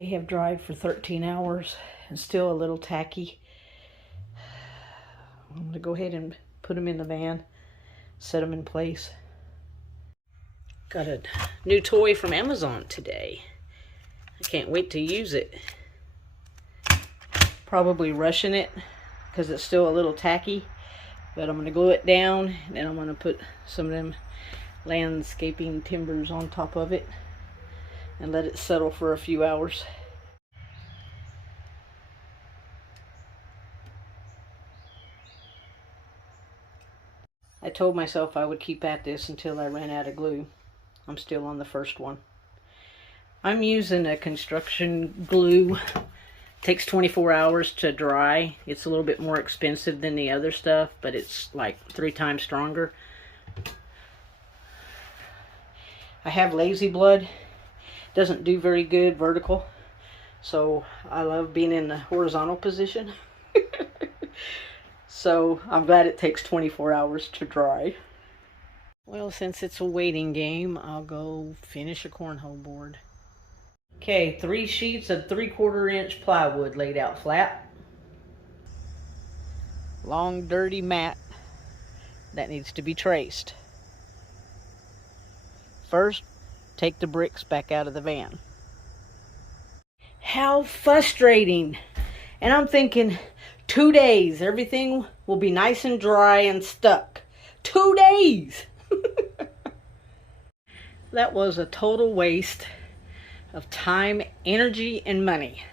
They have dried for 13 hours and still a little tacky. I'm going to go ahead and put them in the van, set them in place. Got a new toy from Amazon today. I can't wait to use it. Probably rushing it because it's still a little tacky, but I'm going to glue it down and then I'm going to put some of them landscaping timbers on top of it and let it settle for a few hours. I told myself I would keep at this until I ran out of glue. I'm still on the first one. I'm using a construction glue. It takes 24 hours to dry. It's a little bit more expensive than the other stuff, but it's like 3 times stronger. I have Lazy Blood. Doesn't do very good vertical, so I love being in the horizontal position. So I'm glad it takes 24 hours to dry. Well, since it's a waiting game, I'll go finish a cornhole board. Okay, 3 sheets of 3/4 inch plywood laid out flat. Long dirty mat that needs to be traced. First, take the bricks back out of the van. How frustrating! And I'm thinking 2 days, everything will be nice and dry and stuck. 2 days! That was a total waste of time, energy, and money.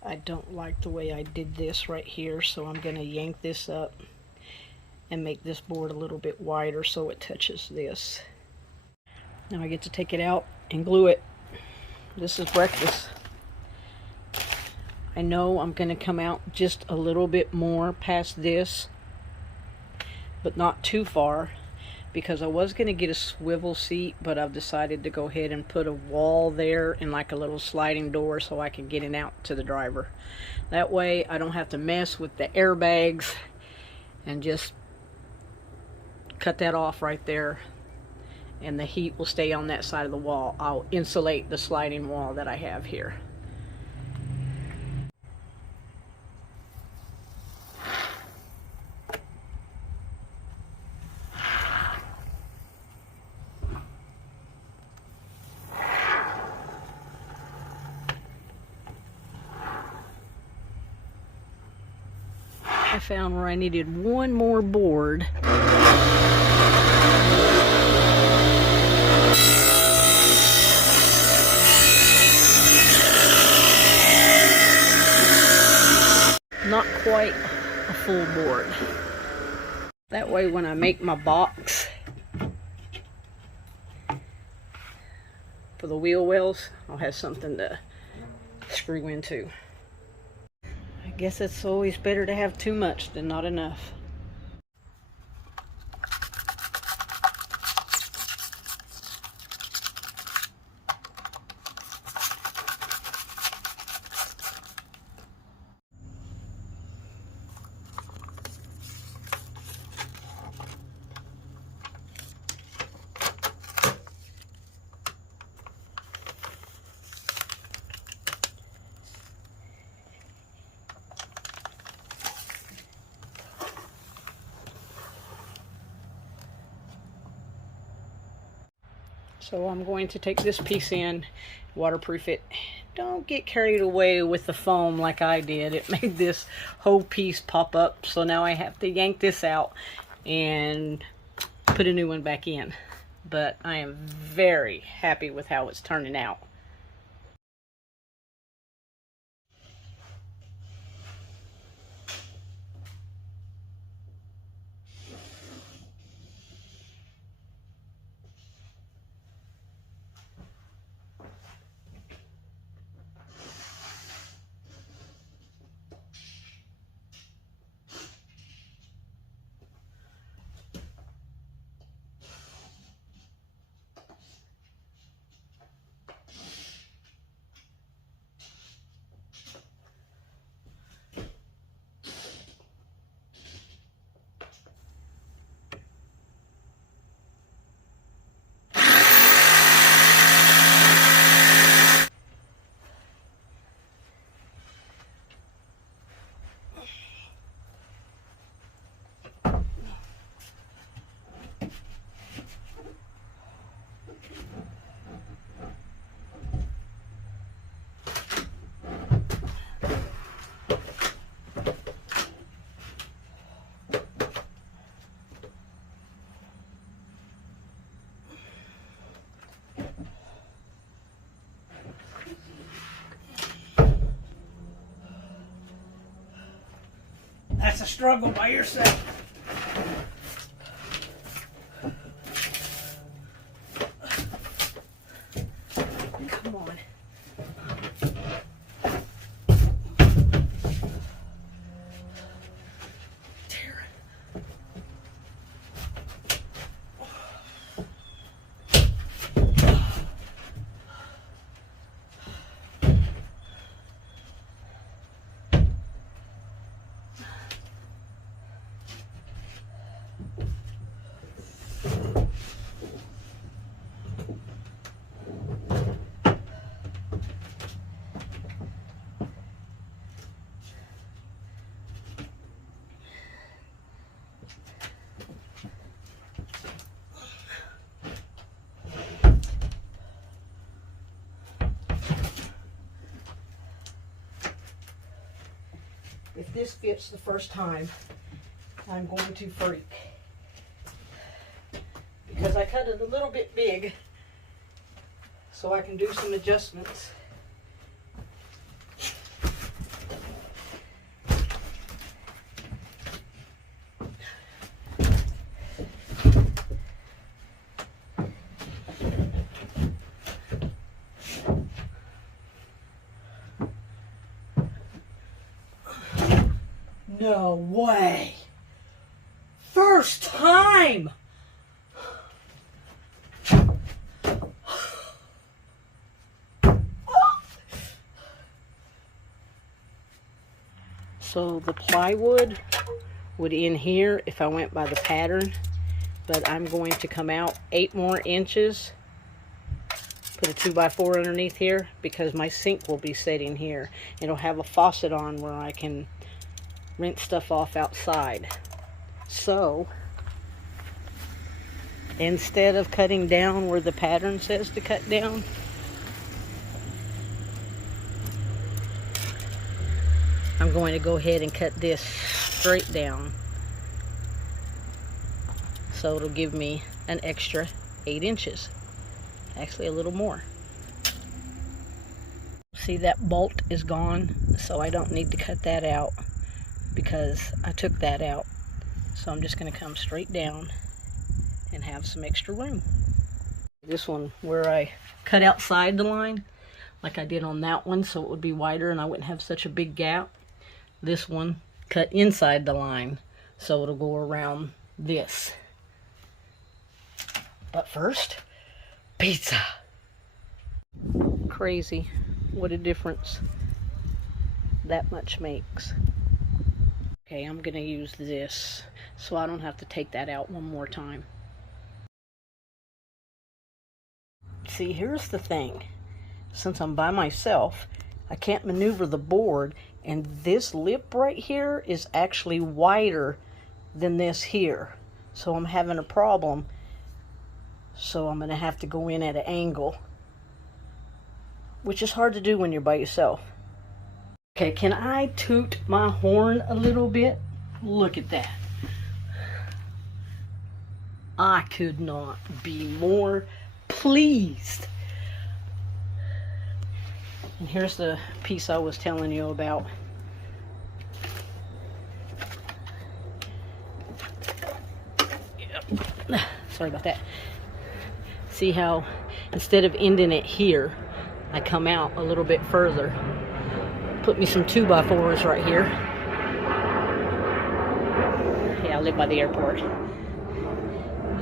I don't like the way I did this right here, so I'm going to yank this up and make this board a little bit wider so it touches this. Now I get to take it out and glue it. This is breakfast. I know I'm going to come out just a little bit more past this, but not too far, because I was going to get a swivel seat, but I've decided to go ahead and put a wall there and like a little sliding door so I can get it out to the driver. That way I don't have to mess with the airbags, and just cut that off right there, and the heat will stay on that side of the wall. I'll insulate the sliding wall that I have here. I found where I needed one more board. Not quite a full board. That way when I make my box for the wheel wells, I'll have something to screw into. I guess it's always better to have too much than not enough. So I'm going to take this piece in, waterproof it. Don't get carried away with the foam like I did. It made this whole piece pop up. So now I have to yank this out and put a new one back in. But I am very happy with how it's turning out. That's a struggle by yourself. Come on. If this fits the first time, I'm going to freak. Because I cut it a little bit big, so I can do some adjustments. No way. First time. So the plywood would end here if I went by the pattern, but I'm going to come out 8 more inches, put a 2x4 underneath here because my sink will be sitting here. It'll have a faucet on where I can rinse stuff off outside. So instead of cutting down where the pattern says to cut down, I'm going to go ahead and cut this straight down. So it'll give me an extra 8 inches. Actually a little more. See, that bolt is gone, so I don't need to cut that out because I took that out. So I'm just going to come straight down and have some extra room. This one where I cut outside the line like I did on that one, so it would be wider and I wouldn't have such a big gap. This one cut inside the line, so it'll go around this. But first, pizza. Crazy what a difference that much makes. Okay, I'm gonna use this so I don't have to take that out one more time. See, here's the thing. Since I'm by myself, I can't maneuver the board, and this lip right here is actually wider than this here. So I'm having a problem. So I'm gonna have to go in at an angle, which is hard to do when you're by yourself. Okay, can I toot my horn a little bit? Look at that. I could not be more pleased. And here's the piece I was telling you about. Yep. Sorry about that. See how instead of ending it here, I come out a little bit further. Put me some 2x4s right here. Yeah, I live by the airport.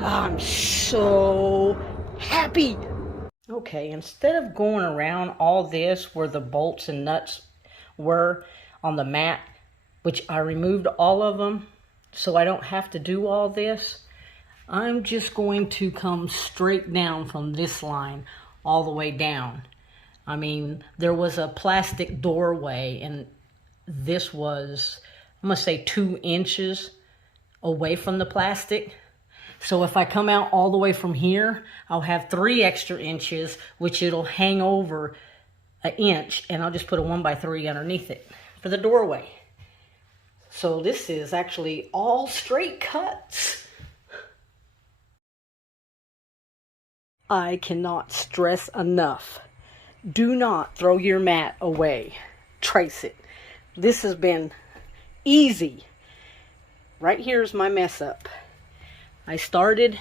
I'm so happy. Okay, instead of going around all this where the bolts and nuts were on the mat, which I removed all of them so I don't have to do all this, I'm just going to come straight down from this line all the way down. I mean, there was a plastic doorway, and this was, I'm gonna say 2 inches away from the plastic. So if I come out all the way from here, I'll have 3 extra inches, which it'll hang over an inch, and I'll just put a 1x3 underneath it for the doorway. So this is actually all straight cuts. I cannot stress enough. Do not throw your mat away. Trace it. This has been easy. Right here's my mess up. I started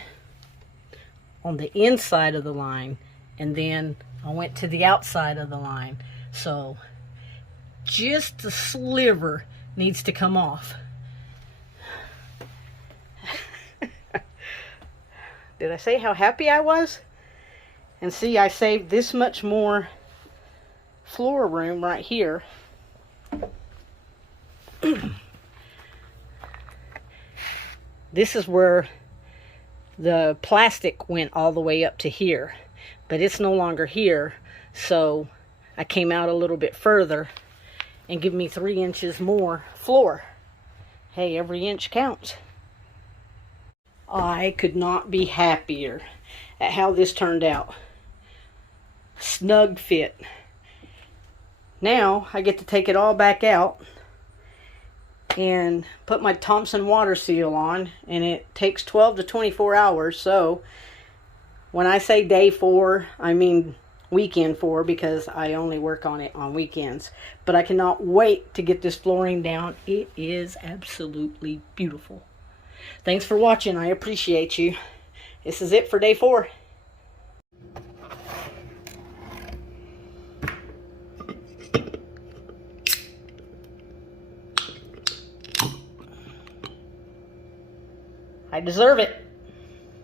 on the inside of the line, and then I went to the outside of the line. So just the sliver needs to come off. Did I say how happy I was? And see, I saved this much more floor room right here. This is where the plastic went all the way up to here, but it's no longer here, so I came out a little bit further and give me 3 inches more floor. Hey, every inch counts. I could not be happier at how this turned out. Snug fit. Now I get to take it all back out and put my Thompson water seal on, and it takes 12 to 24 hours. So when I say day 4, I mean weekend 4, because I only work on it on weekends. But I cannot wait to get this flooring down. It is absolutely beautiful. Thanks for watching. I appreciate you. This is it for day 4. I deserve it.